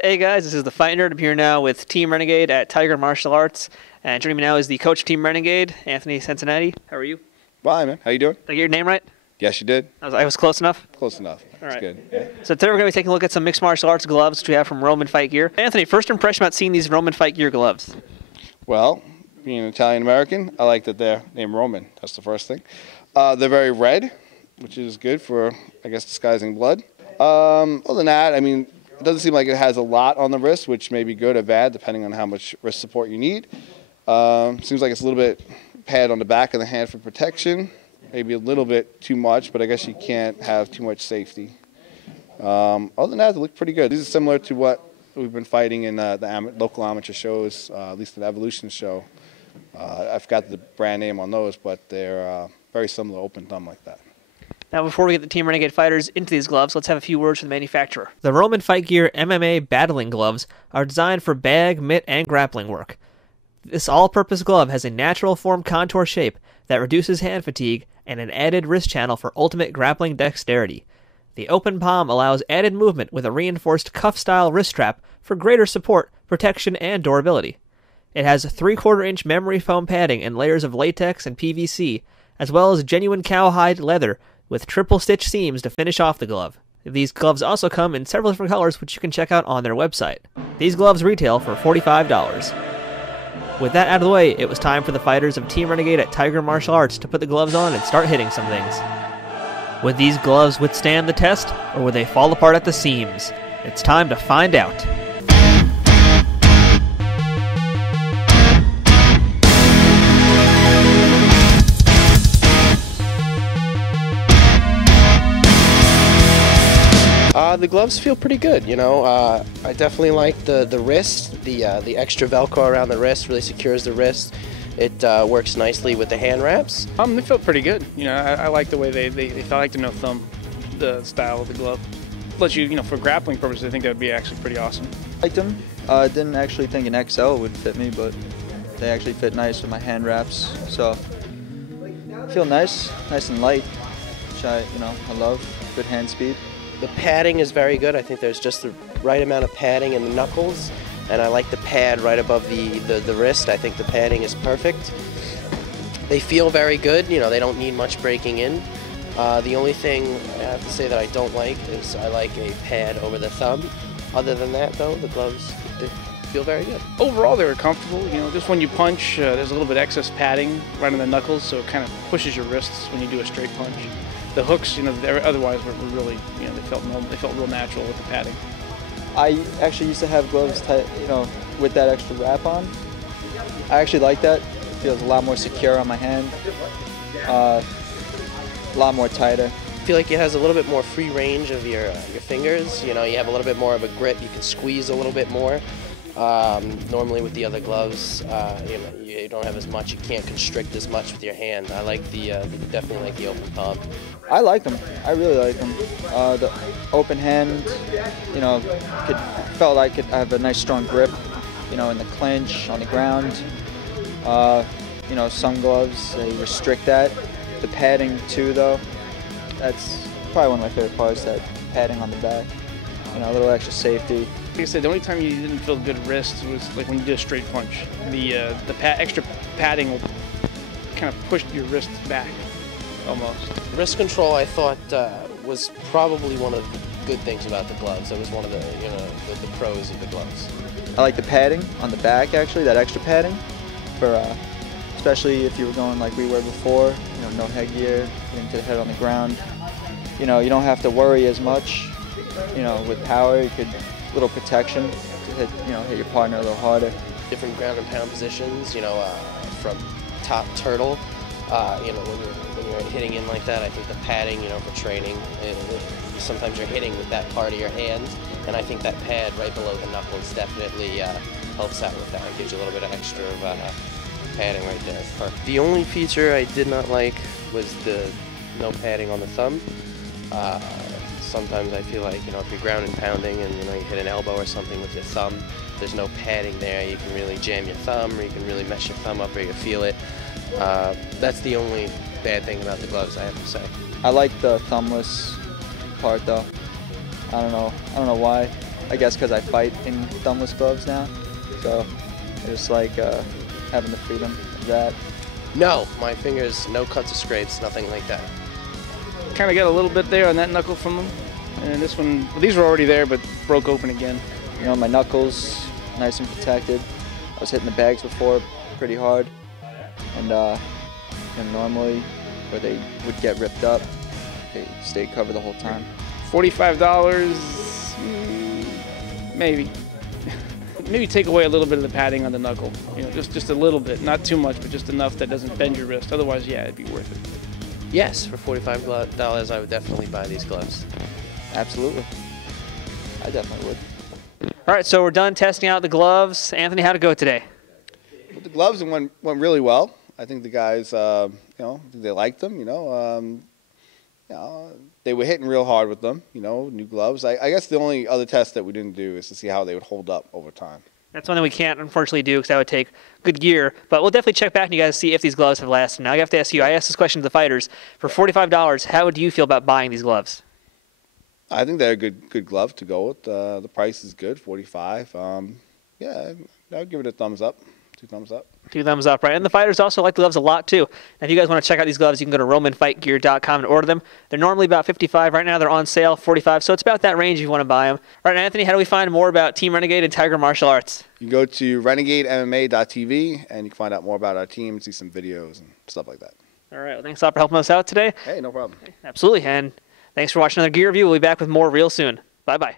Hey guys, this is the Fight Nerd. I'm here now with Team Renegade at Tiger Martial Arts. And joining me now is the coach of Team Renegade, Anthony Cincinnati. How are you? Bye, man. How you doing? Did I get your name right? Yes, you did. I was close enough? Close enough. All That's right. good. Yeah. So today we're going to be taking a look at some mixed martial arts gloves, which we have from Roman Fight Gear. Anthony, first impression about seeing these Roman Fight Gear gloves? Well, being an Italian-American, I like that they're named Roman. That's the first thing. They're very red, which is good for, I guess, disguising blood. Other than that, I mean, it doesn't seem like it has a lot on the wrist, which may be good or bad, depending on how much wrist support you need. Seems like it's a little bit pad on the back of the hand for protection. Maybe a little bit too much, but I guess you can't have too much safety. Other than that, they look pretty good. These are similar to what we've been fighting in the local amateur shows, at least the Evolution show. I forgot the brand name on those, but they're very similar, open thumb like that. Now, before we get the Team Renegade fighters into these gloves, let's have a few words from the manufacturer. The Roman Fight Gear MMA battling gloves are designed for bag, mitt, and grappling work. This all-purpose glove has a natural form contour shape that reduces hand fatigue and an added wrist channel for ultimate grappling dexterity. The open palm allows added movement with a reinforced cuff-style wrist strap for greater support, protection, and durability. It has 3/4-inch memory foam padding and layers of latex and PVC, as well as genuine cowhide leather with triple-stitch seams to finish off the glove. These gloves also come in several different colors, which you can check out on their website. These gloves retail for $45. With that out of the way, it was time for the fighters of Team Renegade at Tiger Martial Arts to put the gloves on and start hitting some things. Would these gloves withstand the test, or would they fall apart at the seams? It's time to find out. The gloves feel pretty good, you know. I definitely like the wrist, the extra Velcro around the wrist really secures the wrist. It works nicely with the hand wraps. They felt pretty good. You know, I like the way they felt like the no thumb, the style of the glove. Let you, for grappling purposes, I think that would be actually pretty awesome. Liked them. Didn't actually think an XL would fit me, but they actually fit nice with my hand wraps. So feel nice and light, which I love. Good hand speed. The padding is very good. I think there's just the right amount of padding in the knuckles, and I like the pad right above the wrist. I think the padding is perfect. They feel very good. You know, they don't need much breaking in. The only thing I have to say that I don't like is I like a pad over the thumb. Other than that, though, the gloves, they feel very good. Overall, they were comfortable. You know, just when you punch, there's a little bit excess padding right on the knuckles, so it kind of pushes your wrists when you do a straight punch. The hooks, otherwise were really, they felt normal. They felt real natural with the padding. I actually used to have gloves, with that extra wrap on. I actually like that. It feels a lot more secure on my hand. A lot more tighter. I feel like it has a little bit more free range of your fingers. You know, you have a little bit more of a grip. You can squeeze a little bit more. Normally with the other gloves, you don't have as much. You can't constrict as much with your hand. I like definitely like the open palm. I like them. I really like them. The open hand, felt like it have a nice strong grip, in the clinch, on the ground. Some gloves, they restrict that. The padding too, though, that's probably one of my favorite parts, that padding on the back. A little extra safety. Like I said, the only time you didn't feel good wrist was like when you did a straight punch. The extra padding will kind of push your wrist back, almost. Wrist control, I thought, was probably one of the good things about the gloves. It was one of the the pros of the gloves. I like the padding on the back, actually, that extra padding, for especially if you were going like we were before. No headgear, getting to the head on the ground. You don't have to worry as much. With power, you could little protection to hit your partner a little harder. Different ground and pound positions, from top turtle, when you're hitting in like that, I think the padding, for training, sometimes you're hitting with that part of your hand, and I think that pad right below the knuckles definitely helps out with that. It gives you a little bit of extra padding right there. The only feature I did not like was the no padding on the thumb. Sometimes I feel like, if you're ground and pounding and, you hit an elbow or something with your thumb, there's no padding there. You can really jam your thumb, or you can really mess your thumb up, or you feel it. That's the only bad thing about the gloves, I have to say. I like the thumbless part, though. I don't know why. I guess because I fight in thumbless gloves now. So I just like having the freedom of that. No, my fingers, no cuts or scrapes, nothing like that. Kind of got a little bit there on that knuckle from them. And this one, well, these were already there, but broke open again. You know, my knuckles nice and protected. I was hitting the bags before pretty hard, and normally where they would get ripped up, they stayed covered the whole time. $45, maybe. Maybe take away a little bit of the padding on the knuckle. You know, just a little bit, not too much, but just enough that doesn't bend your wrist. Otherwise, yeah, it'd be worth it. Yes, for $45, I would definitely buy these gloves. Absolutely, I definitely would. All right, so we're done testing out the gloves. Anthony, how'd it go today? With the gloves, it went really well. I think the guys, I think they liked them. They were hitting real hard with them. New gloves. I guess the only other test that we didn't do is to see how they would hold up over time. That's one that we can't, unfortunately, do because that would take good gear. But we'll definitely check back and you guys see if these gloves have lasted. Now, I have to ask you, I asked this question to the fighters. For $45, how do you feel about buying these gloves? I think they're a good glove to go with. The price is good, $45. Yeah, I would give it a thumbs up, 2 thumbs up. 2 thumbs up, right? And the fighters also like the gloves a lot, too. And if you guys want to check out these gloves, you can go to RomanFightGear.com and order them. They're normally about $55. Right now, they're on sale, $45. So it's about that range if you want to buy them. All right, Anthony, how do we find more about Team Renegade and Tiger Martial Arts? You can go to RenegadeMMA.tv, and you can find out more about our team and see some videos and stuff like that. All right, well, thanks a lot for helping us out today. Hey, no problem. Absolutely, and thanks for watching another gear review. We'll be back with more real soon. Bye-bye.